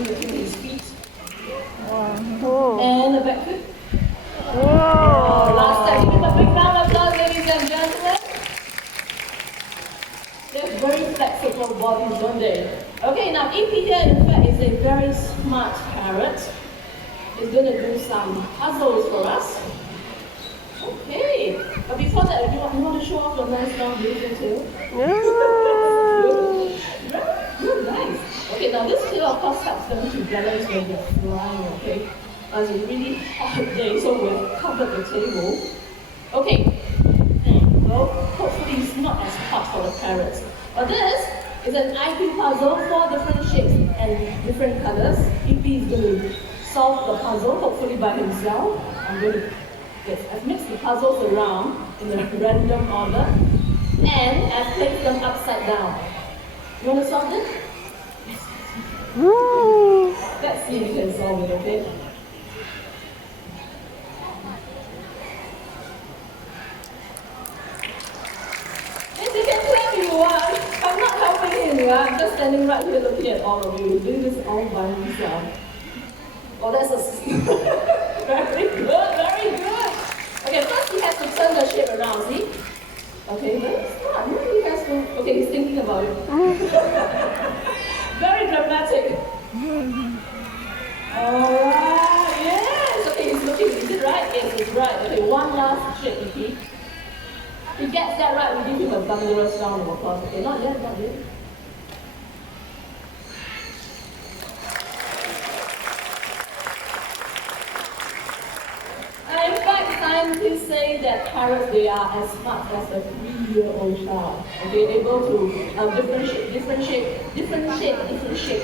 in between his feet. Oh. And a back flip. Whoa. Last time, give him a big round of applause, ladies and gentlemen. They have very flexible bodies, don't they? Okay, now EP here in fact is a very smart parrot. It's going to do some puzzles for us. Okay, but before that, you want to show off your nice long beautiful tail? Very nice. Okay, now this tail of course helps them to balance when they're flying, okay? It's a really hot day, so we've covered the table. Okay, well, hopefully it's not as hot for the parrots. But this is an IQ puzzle, 4 different shapes and different colors. EP is going to solve the puzzle, hopefully by himself. I've mixed the puzzles around in a random order, and I've placed them upside down. You want to solve this? Let's see if you can solve it, okay? Yes, you can clap if you want. I'm not helping him, I'm just standing right here looking at all of you. He's doing this all by himself. Oh, that's a very good, very good. Okay, first he has to turn the shape around, see? Okay, very smart. He has to. Okay, he's thinking about it. Very dramatic. Alright, yes. Okay, he's looking. Is it right? Yes, it's right. Okay, one last shape, EP. If he gets that right, we give him a thunderous round of applause. Okay, not yet, not yet. In fact, scientists say that parrots, they are as smart as a 3-year-old child. Okay, able to differentiate